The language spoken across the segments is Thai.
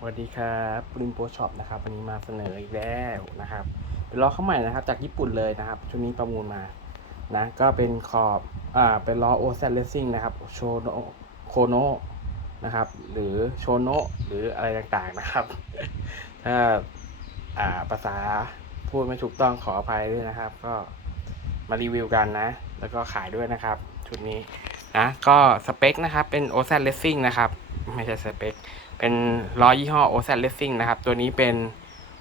สวัสดีครับปรินโปช็อปนะครับวันนี้มาเสนออีกแล้วนะครับเป็นล้อเข้าใหม่นะครับ จากญี่ปุ่นเลยนะครับชุดนี้ประมูลมานะก็เป็นขอบอ่าเป็นล้อโอเซนเลสซิ่งนะครับโชโนโคโนนะครับ หรือโชโนหรืออะไรต่างๆนะครับ ถ้าอ่าภาษาพูดไม่ถูกต้องขออภัยด้วยนะครับ ก็มารีวิวกันนะ แล้วก็ขายด้วยนะครับ ชุดนี้นะก็สเปคนะครับเป็นโอเซนเลสซิ่งนะครับ ไม่ใช่สเปค เป็นล้อยี่ห้อ o z Racing นะครับ ตัวนี้เป็น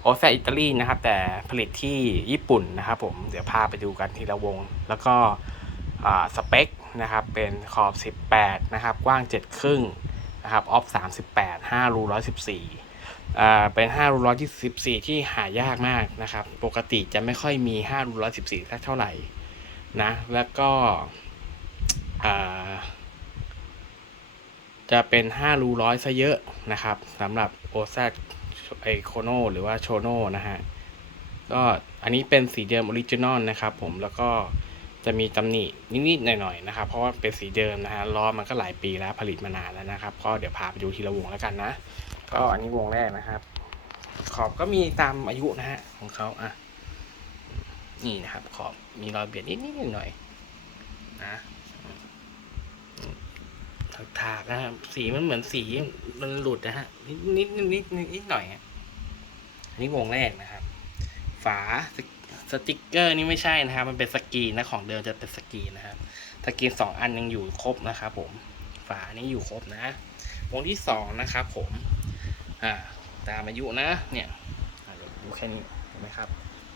o z อิตาลีนะครับ แต่ผลิตที่ญี่ปุ่นนะครับผมเดี๋ยวพาไปดูกันทีละวง แล้วก็สเปคนะครับ เป็นขอบ 18 นะครับ กว้าง 7 ครึ่งนะครับ ออฟ 38 5 รู 114อ่าเป็น5รู114ที่หายากมากนะครับ ปกติจะไม่ค่อยมี5รู114สักเท่าไหร่นะ แล้วก็อ่า จะเป็น 5 รูร้อยซะเยอะนะครับสำหรับโอซไอโคโนหรือว่าโชโนนะฮะ ก็อันนี้เป็นสีเดิมออริจินอลนะครับผมแล้วก็จะมีตำหนินิดๆหน่อยๆนะครับ เพราะว่าเป็นสีเดิมนะฮะล้อมันก็หลายปีแล้วผลิตมานานแล้วนะครับ ก็เดี๋ยวพาไปดูทีละวงแล้วกันนะ ก็อันนี้วงแรกนะครับ ขอบก็มีตามอายุนะฮะของเขาอะนี่นะครับ ขอบมีรอยเบียดนิดๆหน่อยๆนะ ถากนะครับ สีมันเหมือนสีมันหลุดนะฮะนิดนิดนิดนิดนิดหน่อยฮะอันนี้วงแรกนะครับ ฝาสติกเกอร์นี่ไม่ใช่นะครับ มันเป็นสกรีนนะของเดิมจะเป็นสกรีนนะครับ สกรีนสองอันยังอยู่ครบนะครับผม ฝานี่อยู่ครบนะ วงที่สองนะครับผม อ่า ตามอายุนะ เนี่ยอ่าเดี๋ยวดูแค่นี้เห็นไหมครับ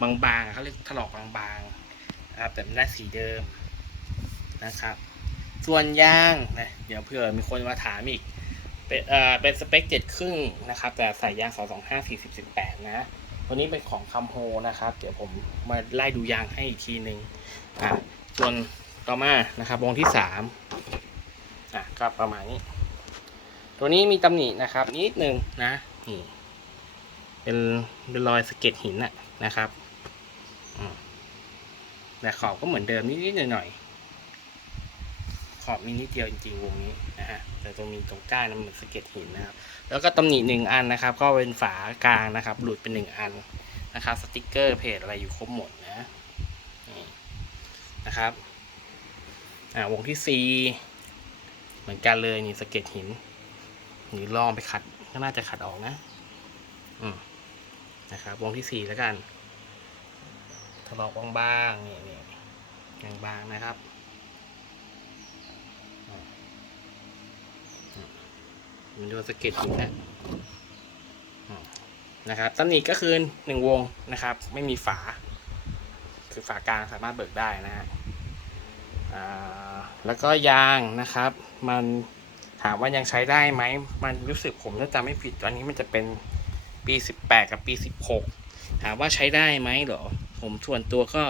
บางๆเขาเรียกถลอกบางๆนะครับ แต่ไม่ได้สีเดิมนะครับ ส่วนยางนะเดี๋ยวเผื่อมีคนมาถามอีก เป็นเอ่อเป็นสเปคเจ็ดครึ่งนะครับ แต่ใส่ยางสองสองห้าสี่สิบสิบแปดนะตัวนี้เป็นของคัมโฮนะครับ เดี๋ยวผมมาไล่ดูยางให้อีกทีหนึ่งอะส่วนต่อมานะครับวงที่สามอะก็ประมาณนี้ ตัวนี้มีตำหนินะครับ นิดนึงนะนี่เป็นเป็นรอยสะเก็ดหินอะนะครับแต่ขอบก็เหมือนเดิมนิดๆหน่อยๆ ขอบมีนิดเดียวจริงๆวงนี้นะฮะแต่ตรงมีตรงก้านมันเหมือนสะเก็ดหินนะครับ แล้วก็ตำหนิหนึ่งอันนะครับ ก็เป็นฝากลางนะครับ หลุดเป็นหนึ่งอันนะครับ สติกเกอร์เพจอะไรอยู่ครบหมดนะนี่นะครับอ่าวงที่สี่เหมือนกันเลยนี่สะเก็ดหินหรือลองไปขัดก็น่าจะขัดออกนะ อืมนะครับ วงที่สี่แล้วกันถลอกบางๆนี่นี่บางๆนะครับ มันโดนสะเก็ดหินนะนะครับตำหนิก็คือหนึ่งวงนะครับ ไม่มีฝา คือฝากลางสามารถเบิกได้นะฮะแล้วก็ยางนะครับ มันถามว่ายังใช้ได้ไหม มันรู้สึกผมถ้าจำไม่ผิดตอนนี้มันจะเป็นปี 18 กับปี 16 ถามว่าใช้ได้ไหมเหรอ ผมส่วนตัวก็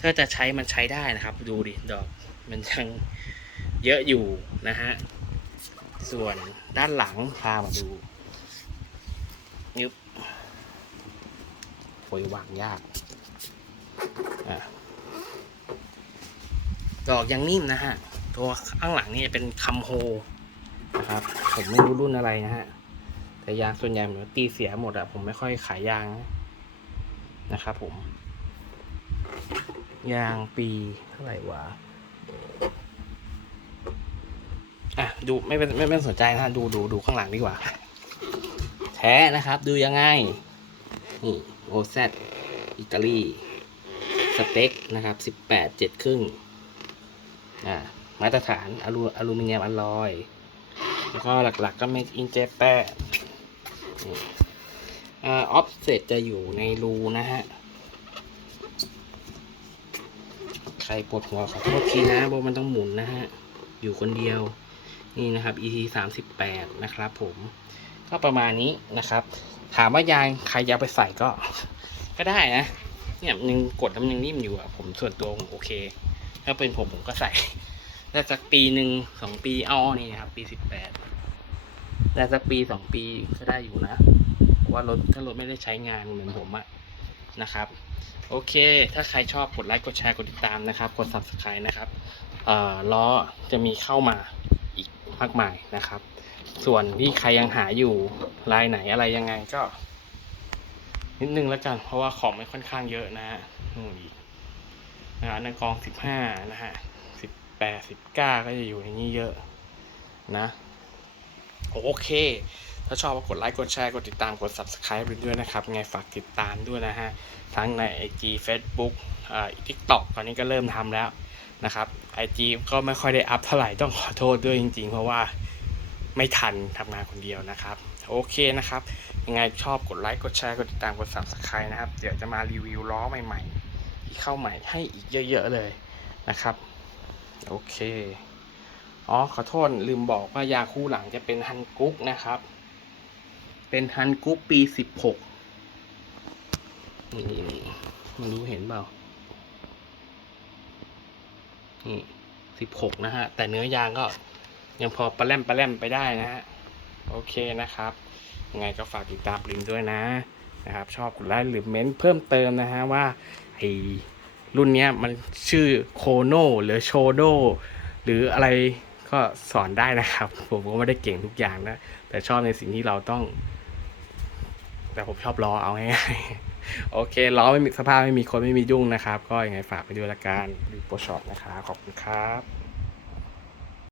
ถ้าจะใช้มันใช้ได้นะครับ ดูดิดอก มันยังเยอะอยู่นะฮะ ส่วนด้านหลังพามาดูยึบโอยวางยากอดอกยังนิ่มนะฮะ ตัวข้างหลังนี่เป็นคัมโฮนะครับ ผมไม่รู้รุ่นอะไรนะฮะ แต่ยางส่วนใหญ่เหมือนตีเสียหมดอะผมไม่ค่อยขายยางนะครับผม ยางปีเท่าไหร่วะ อะดูไม่เป็นไม่เป็นสนใจนะดูดูดูข้างหลังดีกว่า แท้นะครับ ดูยังไง นี่โอซอิตาลีสเต็กนะครับสิบแปดเจ็ดครึ่งอ่ามาตรฐานอลูอลูมิเนียมอลลอย แล้วก็หลักๆก็เม d อินเจแปนอ่าออฟเซตจะอยู่ในรูนะฮะ ใครปวดหัวขอโทษทีนะเพราะมันต้องหมุนนะฮะ อยู่คนเดียว นี่นะครับ ET สามสิบแปดนะครับผมก็ประมาณนี้นะครับ ถามว่ายางใครจะเอาไปใส่ก็ ก็ได้นะเนี่ยมันยังกดแล้วมันยังนิ่มอยู่อะผมส่วนตัวผมโอเค ถ้าเป็นผมผมก็ใส่ได้สักปีหนึ่งสองปีเอานี่นะครับ ปีสิบแปดได้สักปีสองปีก็ได้อยู่นะว่ารถถ้ารถไม่ได้ใช้งานเหมือนผมอะนะครับ โอเค ถ้าใครชอบกดไลค์กดแชร์กดติดตามนะครับ กด subscribe นะครับเอ่อล้อจะมีเข้ามา มากมายนะครับ ส่วนที่ใครยังหาอยู่ลายไหนอะไรยังไงก็ นิดนึงแล้วกัน เพราะว่าของไม่ค่อนข้างเยอะนะฮะนู่นอีกนะฮะในกองสิบห้านะฮะสิบแปดสิบเก้าก็จะอยู่ในนี้เยอะนะโอเค ถ้าชอบก็กดไลค์กดแชร์กดติดตามกด subscribe ไปด้วยนะครับ ไงฝากติดตามด้วยนะฮะ ทั้งใน IG Facebook อ่า TikTok ตอนนี้ก็เริ่มทำแล้ว นะครับ IG ก็ไม่ค่อยได้อัพเท่าไหร่ต้องขอโทษด้วยจริง ๆ เพราะว่าไม่ทันทำงานคนเดียวนะครับโอเคนะครับ ยังไงชอบกดไลค์ กดแชร์ กดติดตาม กด subscribe นะครับ เดี๋ยวจะมารีวิวล้อใหม่ๆ ที่เข้าใหม่ให้อีกเยอะ ๆ เลยนะครับ โอเค อ๋อ ขอโทษ ลืมบอกว่ายาคู่หลังจะเป็นฮันกุ๊กนะครับ เป็นฮันกุ๊กปีสิบหกนี่ไม่รู้เห็นเปล่า นี่สิบหกนะฮะ แต่เนื้อยางก็ยังพอปลาแรมปลาแรมไปได้นะฮะ โอเคนะครับ ยังไงก็ฝากติดตามลิมด้วยนะนะครับ ชอบกดไลค์หรือเม้นต์เพิ่มเติมนะฮะว่าไอรุ่นเนี้ยมันชื่อโคโนหรือโชโดหรืออะไรก็สอนได้นะครับ ผมก็ไม่ได้เก่งทุกอย่างนะ แต่ชอบในสิ่งที่เราต้อง แต่ผมชอบล้อเอาง่ายๆ โอเคล้อไม่มีสภาพไม่มีคนไม่มียุ่งนะครับ ก็ยังไงฝากไปด้วยละกันดูโปรช็อตนะครับขอบคุณครับ